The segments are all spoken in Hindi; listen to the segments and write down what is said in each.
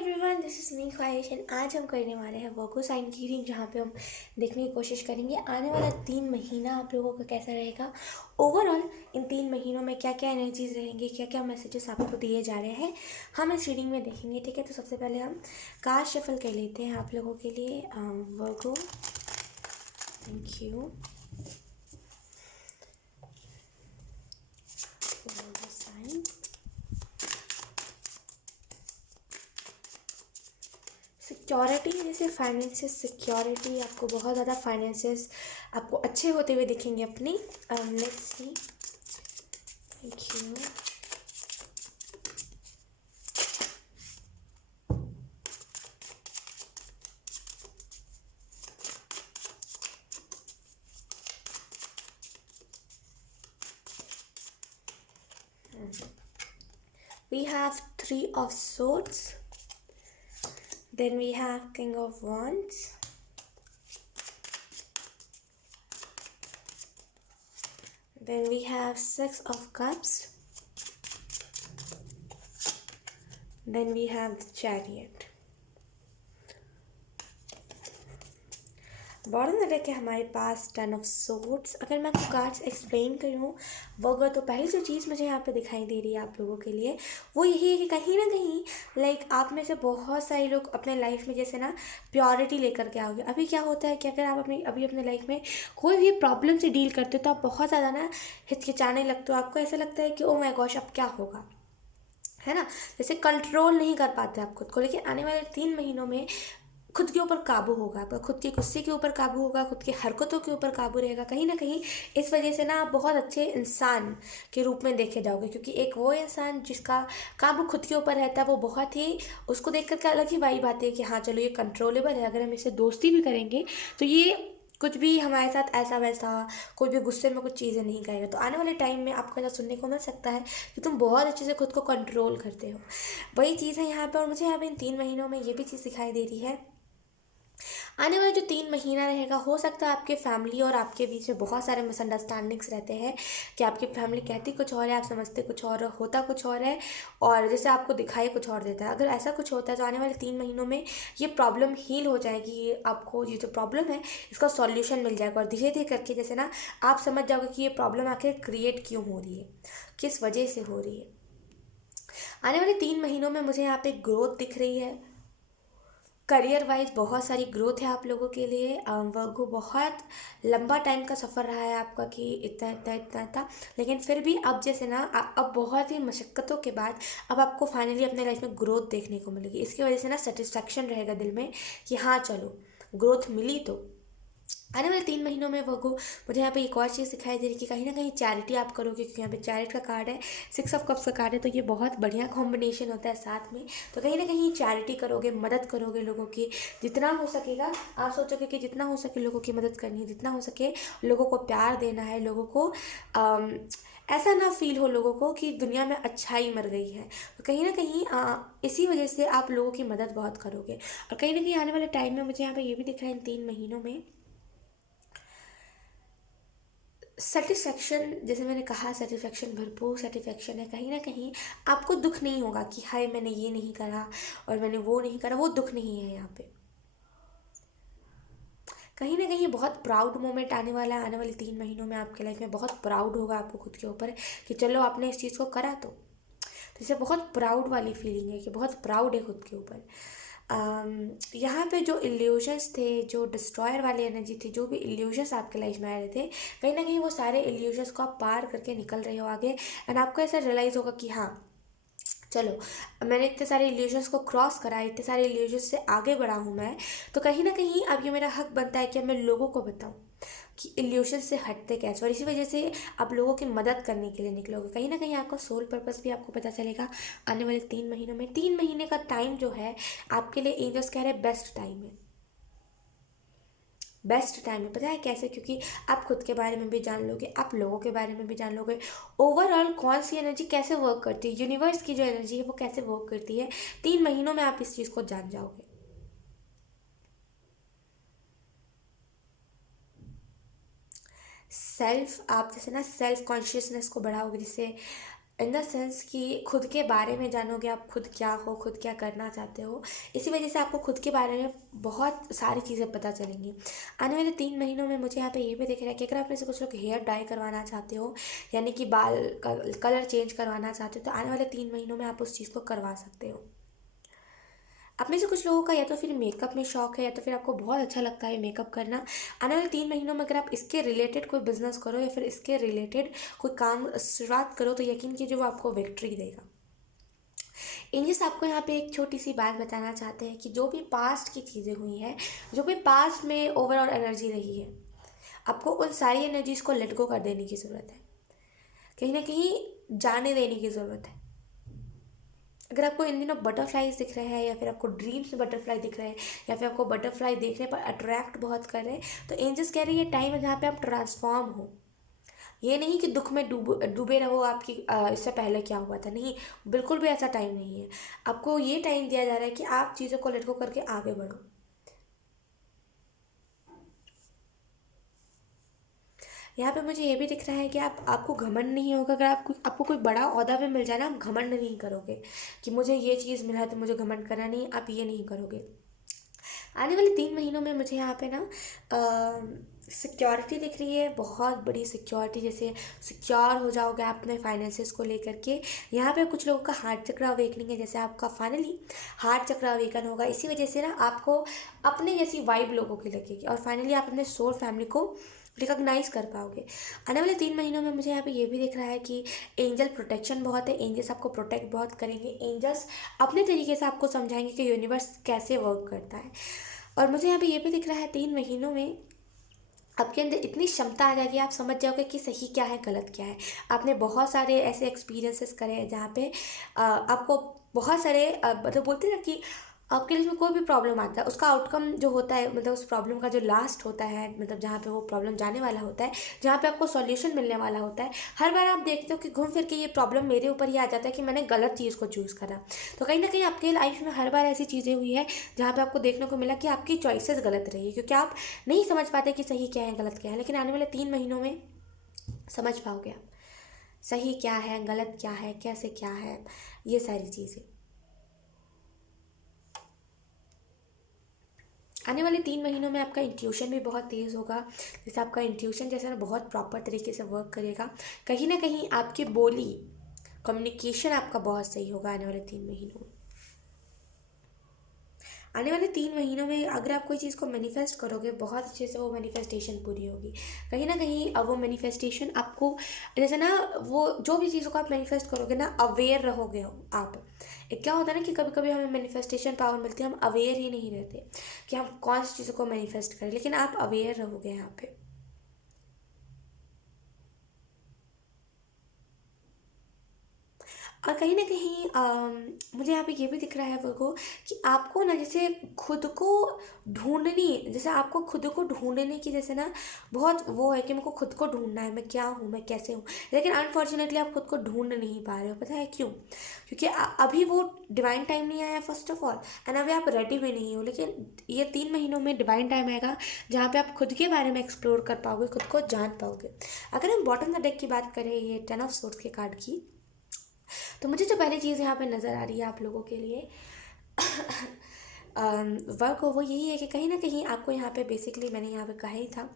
एवरीवन, दिस इज़ मी ख्वाहिश एंड आज हम करने वाले हैं वर्गो साइन की रीडिंग, जहाँ पे हम देखने की कोशिश करेंगे आने वाला 3 महीना आप लोगों का कैसा रहेगा। ओवरऑल इन 3 महीनों में क्या क्या एनर्जीज रहेंगी, क्या क्या मैसेजेस आपको दिए जा रहे हैं, हम इस रीडिंग में देखेंगे। ठीक है, तो सबसे पहले हम कार्ड शफल कर लेते हैं आप लोगों के लिए। Virgo, thank you. Virgo sign, security, जैसे फाइनेंसिस सिक्योरिटी, आपको बहुत ज़्यादा फाइनेंसेस आपको अच्छे होते हुए दिखेंगे अपनी। Let's see, thank you. We have 3 of Swords, then we have King of Wands, then we have 6 of Cups, then we have the Chariot. Bottom में देखे हमारे पास 10 of Swords। अगर मैं आपको कार्ड्स एक्सप्लेन करूँ वगैरह, तो पहली जो चीज़ मुझे यहाँ पे दिखाई दे रही है आप लोगों के लिए वो यही है कि कहीं ना कहीं लाइक आप में से बहुत सारे लोग अपने लाइफ में जैसे ना प्योरिटी लेकर के आओगे। अभी क्या होता है कि अगर आप अपने लाइफ में कोई भी प्रॉब्लम से डील करते हो तो आप बहुत ज़्यादा ना हिचकिचाने लगते हो। आपको ऐसा लगता है कि ओ माय गॉश, अब क्या होगा, है ना। जैसे कंट्रोल नहीं कर पाते आप खुद को। लेकिन आने वाले 3 महीनों में खुद के ऊपर काबू होगा आपका, खुद के गुस्से के ऊपर काबू होगा, खुद की हरकतों के ऊपर काबू रहेगा। कहीं ना कहीं इस वजह से ना आप बहुत अच्छे इंसान के रूप में देखे जाओगे, क्योंकि एक वो इंसान जिसका काबू खुद के ऊपर रहता है वो बहुत ही, उसको देख करके अलग ही वाइब आती है कि हाँ चलो ये कंट्रोलेबल है। अगर हम इससे दोस्ती भी करेंगे तो ये कुछ भी हमारे साथ ऐसा वैसा कोई भी गुस्से में कुछ चीज़ें नहीं करेगा। तो आने वाले टाइम में आपको ऐसा सुनने को मिल सकता है कि तुम बहुत अच्छे से खुद को कंट्रोल करते हो। वही चीज़ है यहाँ पे। और मुझे यहाँ पे इन 3 महीनों में ये भी चीज़ दिखाई दे रही है, आने वाले जो 3 महीना रहेगा हो सकता है आपके फैमिली और आपके बीच में बहुत सारे मिसअंडरस्टैंडिंग्स रहते हैं कि आपकी फैमिली कहती कुछ और है, आप समझते कुछ और, होता कुछ और है, और जैसे आपको दिखाई कुछ और देता है। अगर ऐसा कुछ होता है तो आने वाले 3 महीनों में ये प्रॉब्लम हील हो जाएगी। ये आपको ये जो प्रॉब्लम है इसका सॉल्यूशन मिल जाएगा, और धीरे धीरे करके जैसे ना आप समझ जाओगे कि ये प्रॉब्लम आखिर क्रिएट क्यों हो रही है, किस वजह से हो रही है। आने वाले 3 महीनों में मुझे यहाँ पे ग्रोथ दिख रही है। करियर वाइज बहुत सारी ग्रोथ है आप लोगों के लिए। वर्गो, बहुत लंबा टाइम का सफ़र रहा है आपका कि इतना इतना इतना था, लेकिन फिर भी अब जैसे ना अब बहुत ही मशक्क़तों के बाद अब आपको फाइनली अपने लाइफ में ग्रोथ देखने को मिलेगी। इसकी वजह से ना सेटिस्फैक्शन रहेगा दिल में कि हाँ चलो ग्रोथ मिली। तो आने वाले 3 महीनों में वो मुझे यहाँ पे एक और चीज़ दिखाई दे रही है कि कहीं ना कहीं चैरिटी आप करोगे, क्योंकि यहाँ पे चैरिट का कार्ड है, 6 of Cups का कार्ड है, तो ये बहुत बढ़िया कॉम्बिनेशन होता है साथ में। तो कहीं ना कहीं चैरिटी करोगे, मदद करोगे लोगों की जितना हो सकेगा। आप सोचोगे कि जितना हो सके लोगों की मदद करनी है, जितना हो सके लोगों को प्यार देना है, लोगों को ऐसा ना फील हो लोगों को कि दुनिया में अच्छाई मर गई है। तो कहीं ना कहीं इसी वजह से आप लोगों की मदद बहुत करोगे। और कहीं ना कहीं आने वाले टाइम में मुझे यहाँ पे ये भी दिख रहा है इन 3 महीनों में सेटिस्फेक्शन, जैसे मैंने कहा सेटिस्फेक्शन, भरपूर सेटिस्फेक्शन है। कहीं ना कहीं आपको दुख नहीं होगा कि हाय मैंने ये नहीं करा और मैंने वो नहीं करा, वो दुख नहीं है यहाँ पे। कहीं ना कहीं बहुत प्राउड मोमेंट आने वाला है। आने वाले 3 महीनों में आपके लाइफ में बहुत प्राउड होगा आपको खुद के ऊपर कि चलो आपने इस चीज़ को करा। तो इसे बहुत प्राउड वाली फीलिंग है कि बहुत प्राउड है खुद के ऊपर। यहाँ पे जो इल्यूजन्स थे, जो डिस्ट्रॉयर वाली एनर्जी थी, जो भी इल्यूजन्स आपके लाइफ में आ रहे थे, कहीं ना कहीं वो सारे इल्यूजन्स को आप पार करके निकल रहे हो आगे। एंड आपको ऐसा रियलाइज़ होगा कि हाँ चलो मैंने इतने सारे इल्यूजन्स को क्रॉस करा है, इतने सारे इल्यूजन्स से आगे बढ़ा हूँ मैं। तो कहीं ना कहीं अब ये मेरा हक बनता है कि अब मैं लोगों को बताऊँ कि इल्यूशन से हटते कैसे। और इसी वजह से आप लोगों की मदद करने के लिए निकलोगे। कहीं ना कहीं आपका सोल पर्पस भी आपको पता चलेगा आने वाले 3 महीनों में। 3 महीने का टाइम जो है आपके लिए एंजल्स कह रहे हैं बेस्ट टाइम है, बेस्ट टाइम है। पता है कैसे? क्योंकि आप खुद के बारे में भी जान लोगे, आप लोगों के बारे में भी जान लोगे, ओवरऑल कौन सी एनर्जी कैसे वर्क करती है, यूनिवर्स की जो एनर्जी है वो कैसे वर्क करती है। 3 महीनों में आप इस चीज़ को जान जाओगे। सेल्फ, आप जैसे ना सेल्फ कॉन्शियसनेस को बढ़ाओगे, जिससे इन द सेंस कि खुद के बारे में जानोगे, आप खुद क्या हो, खुद क्या करना चाहते हो। इसी वजह से आपको खुद के बारे में बहुत सारी चीज़ें पता चलेंगी। आने वाले 3 महीनों में मुझे यहाँ पे ये भी दिख रहा है कि अगर आप में से कुछ लोग हेयर डाई करवाना चाहते हो, यानी कि बाल का कलर चेंज करवाना चाहते हो, तो आने वाले 3 महीनों में आप उस चीज़ को करवा सकते हो। आप में से कुछ लोगों का या तो फिर मेकअप में शौक है, या तो फिर आपको बहुत अच्छा लगता है मेकअप करना। आने वाले 3 महीनों में अगर आप इसके रिलेटेड कोई बिजनेस करो, या फिर इसके रिलेटेड कोई काम शुरुआत करो, तो यकीन कीजिए वो आपको विक्ट्री देगा। एंजल्स आपको यहाँ पे एक छोटी सी बात बताना चाहते हैं कि जो भी पास्ट की चीज़ें हुई हैं, जो भी पास्ट में ओवरऑल एनर्जी रही है, आपको उन सारी एनर्जीज को लेट गो कर देने की ज़रूरत है, कहीं ना कहीं जाने देने की ज़रूरत है। अगर आपको इन दिनों बटरफ्लाईज दिख रहे हैं, या फिर आपको ड्रीम्स में बटरफ्लाई दिख रहे हैं, या फिर आपको बटरफ्लाई देखने पर अट्रैक्ट बहुत कर रहे हैं, तो एंजल्स कह रही है टाइम है जहाँ पे आप ट्रांसफॉर्म हो। ये नहीं कि दुख में डूबे रहो, आपकी इससे पहले क्या हुआ था, नहीं, बिल्कुल भी ऐसा टाइम नहीं है। आपको ये टाइम दिया जा रहा है कि आप चीज़ों को लेट गो करके आगे बढ़ो। यहाँ पे मुझे ये भी दिख रहा है कि आपको घमंड नहीं होगा। अगर आपको कोई बड़ा ओहदा भी मिल जाए ना, आप घमंड नहीं करोगे कि मुझे ये चीज़ मिला है तो मुझे घमंड करना नहीं, आप ये नहीं करोगे। आने वाले 3 महीनों में मुझे यहाँ पे ना सिक्योरिटी दिख रही है, बहुत बड़ी सिक्योरिटी, जैसे सिक्योर हो जाओगे आप अपने फाइनेंसेस को लेकर के। यहाँ पे कुछ लोगों का हार्ट चक्र अवेकनिंग है, जैसे आपका फाइनली हार्ट चक्र अवेकन होगा। इसी वजह से ना आपको अपने जैसी वाइब लोगों की लगेगी, और फाइनली आप अपने सोल फैमिली को रिकॉग्नाइज कर पाओगे। आने वाले 3 महीनों में मुझे यहाँ पे ये भी दिख रहा है कि एंजल प्रोटेक्शन बहुत है, एंजल्स आपको प्रोटेक्ट बहुत करेंगे। एंजल्स अपने तरीके से आपको समझाएंगे कि यूनिवर्स कैसे वर्क करता है। और मुझे यहाँ पे ये भी दिख रहा है 3 महीनों में आपके अंदर इतनी क्षमता आ जाएगी, आप समझ जाओगे कि सही क्या है, गलत क्या है। आपने बहुत सारे ऐसे एक्सपीरियंसेस करे हैं जहाँ पे आपको बहुत सारे मतलब बोलते हैं ना कि आपके लाइफ में कोई भी प्रॉब्लम आता है, उसका आउटकम जो होता है, मतलब उस प्रॉब्लम का जो लास्ट होता है, मतलब जहाँ पे वो प्रॉब्लम जाने वाला होता है, जहाँ पे आपको सॉल्यूशन मिलने वाला होता है, हर बार आप देखते हो कि घूम फिर के ये प्रॉब्लम मेरे ऊपर ही आ जाता है कि मैंने गलत चीज़ को चूज़ करा। तो कहीं ना कहीं आपके लाइफ में हर बार ऐसी चीज़ें हुई है जहाँ पे आपको देखने को मिला कि आपकी चॉइसेस गलत रही है, क्योंकि आप नहीं समझ पाते कि सही क्या है, गलत क्या है। लेकिन आने वाले 3 महीनों में समझ पाओगे आप सही क्या है, गलत क्या है, कैसे क्या है, ये सारी चीज़ें। आने वाले 3 महीनों में आपका इंट्यूशन भी बहुत तेज़ होगा, जैसे आपका इंट्यूशन जैसे ना बहुत प्रॉपर तरीके से वर्क करेगा। कहीं ना कहीं आपकी बोली, कम्युनिकेशन आपका बहुत सही होगा आने वाले 3 महीनों में। आने वाले 3 महीनों में अगर आप कोई चीज़ को मैनिफेस्ट करोगे, बहुत अच्छे से वो मैनिफेस्टेशन पूरी होगी। कहीं ना कहीं अब वो मैनिफेस्टेशन आपको, जैसे ना, वो जो भी चीज़ों को आप मैनिफेस्ट करोगे ना, अवेयर रहोगे आप। एक क्या होता है ना कि कभी कभी हमें मैनिफेस्टेशन पावर मिलती है, हम अवेयर ही नहीं रहते कि हम कौन सी चीज़ों को मैनिफेस्ट करें, लेकिन आप अवेयर रहोगे यहाँ पे। और कहीं न कहीं मुझे यहाँ पे ये भी दिख रहा है वर्गो कि आपको ना जैसे खुद को ढूँढनी, जैसे आपको खुद को ढूँढने की जैसे ना बहुत वो है कि मेरे को खुद को ढूँढना है, मैं क्या हूँ, मैं कैसे हूँ। लेकिन अनफॉर्चुनेटली आप खुद को ढूँढ नहीं पा रहे हो, पता है क्यों? क्योंकि अभी वो डिवाइन टाइम नहीं आया फर्स्ट ऑफ ऑल, एंड अभी आप रेडी भी नहीं हो। लेकिन ये 3 महीनों में डिवाइन टाइम आएगा जहाँ पे आप खुद के बारे में एक्सप्लोर कर पाओगे, खुद को जान पाओगे। अगर हम बॉटम द डेक की बात करें, ये 10 ऑफ सोर्ड्स के कार्ड की, तो मुझे जो पहली चीज़ यहाँ पे नज़र आ रही है आप लोगों के लिए वर्क हो, वो यही है कि कहीं ना कहीं आपको यहाँ पे बेसिकली, मैंने यहाँ पे कहा ही था,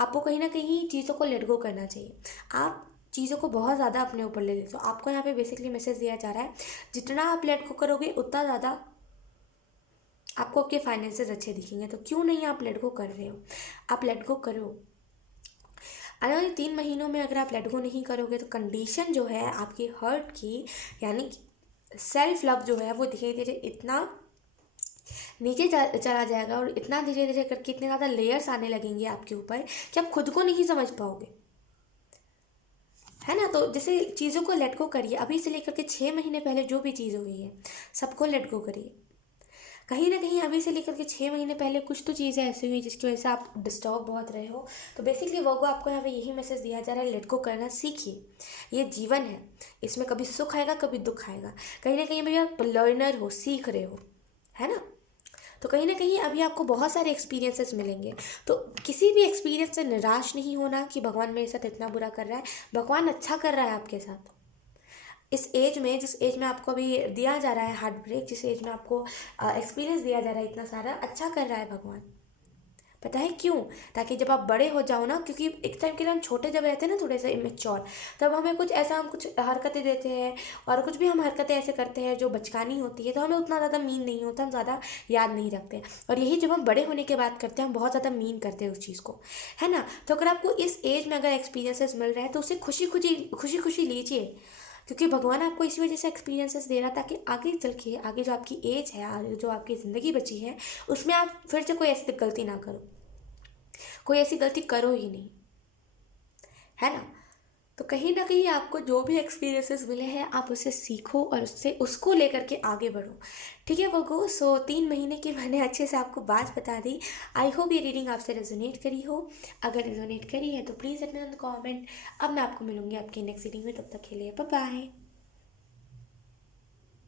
आपको कहीं ना कहीं चीज़ों को लेट गो करना चाहिए। आप चीज़ों को बहुत ज़्यादा अपने ऊपर ले लेते हो। आपको यहाँ पे बेसिकली मैसेज दिया जा रहा है, जितना आप लेट गो करोगे उतना ज़्यादा आपको आपके फाइनेंसेस अच्छे दिखेंगे। तो क्यों नहीं आप लेट गो कर रहे हो, आप लेट गो करो। आने वाले 3 महीनों में अगर आप लेट गो नहीं करोगे, तो कंडीशन जो है आपकी हर्ट की, यानी सेल्फ लव जो है, वो धीरे धीरे इतना नीचे चला जाएगा, और इतना धीरे धीरे करके इतने ज़्यादा लेयर्स आने लगेंगे आपके ऊपर कि आप खुद को नहीं समझ पाओगे, है ना। तो जैसे चीज़ों को लेट गो करिए, अभी से लेकर के 6 महीने पहले जो भी चीज़ हुई है सबको लेट गो करिए। कहीं ना कहीं अभी से लेकर के 6 महीने पहले कुछ तो चीज़ें ऐसी हुई जिसकी वजह से आप डिस्टर्ब बहुत रहे हो। तो बेसिकली वो आपको यहाँ पे यही मैसेज दिया जा रहा है, लेट गो करना सीखिए। ये जीवन है, इसमें कभी सुख आएगा, कभी दुख आएगा। कहीं ना कहीं भैया आप लर्नर हो, सीख रहे हो, है ना। तो कहीं ना कहीं अभी आपको बहुत सारे एक्सपीरियंसेस मिलेंगे। तो किसी भी एक्सपीरियंस से निराश नहीं होना कि भगवान मेरे साथ इतना बुरा कर रहा है। भगवान अच्छा कर रहा है आपके साथ। इस एज में, जिस एज में आपको अभी दिया जा रहा है हार्ट ब्रेक, जिस एज में आपको एक्सपीरियंस दिया जा रहा है इतना सारा, अच्छा कर रहा है भगवान। पता है क्यों? ताकि जब आप बड़े हो जाओ ना, क्योंकि एक टाइम के लिए हम छोटे जब रहते हैं ना, थोड़े से इमेच्योर, तब हमें कुछ ऐसा, हम कुछ हरकतें देते हैं और कुछ भी हम हरकतें ऐसे करते हैं जो बचकानी होती है, तो हमें उतना ज़्यादा मीन नहीं होता, हम ज़्यादा याद नहीं रखते। और यही जब हम बड़े होने की बात करते हैं, हम बहुत ज़्यादा मीन करते हैं उस चीज़ को, है ना। तो अगर आपको इस एज में अगर एक्सपीरियंसेस मिल रहा है तो उसे खुशी खुशी खुशी खुशी लीजिए, क्योंकि भगवान आपको इसी वजह से एक्सपीरियंसेस दे रहा है, ताकि आगे चल के, आगे जो आपकी एज है, आगे जो आपकी ज़िंदगी बची है, उसमें आप फिर से कोई ऐसी गलती ना करो, कोई ऐसी गलती करो ही नहीं, है ना। तो कहीं ना कहीं आपको जो भी एक्सपीरियंसेस मिले हैं, आप उससे सीखो और उससे उसको लेकर के आगे बढ़ो। ठीक है बगो, सो 3 महीने की मैंने अच्छे से आपको बात बता दी। आई होप ये रीडिंग आपसे रेजोनेट करी हो। अगर रेजोनेट करी है तो please let me know in the comment. अब मैं आपको मिलूंगी आपकी नेक्स्ट रीडिंग में, तब तक के लिए बाय बाय।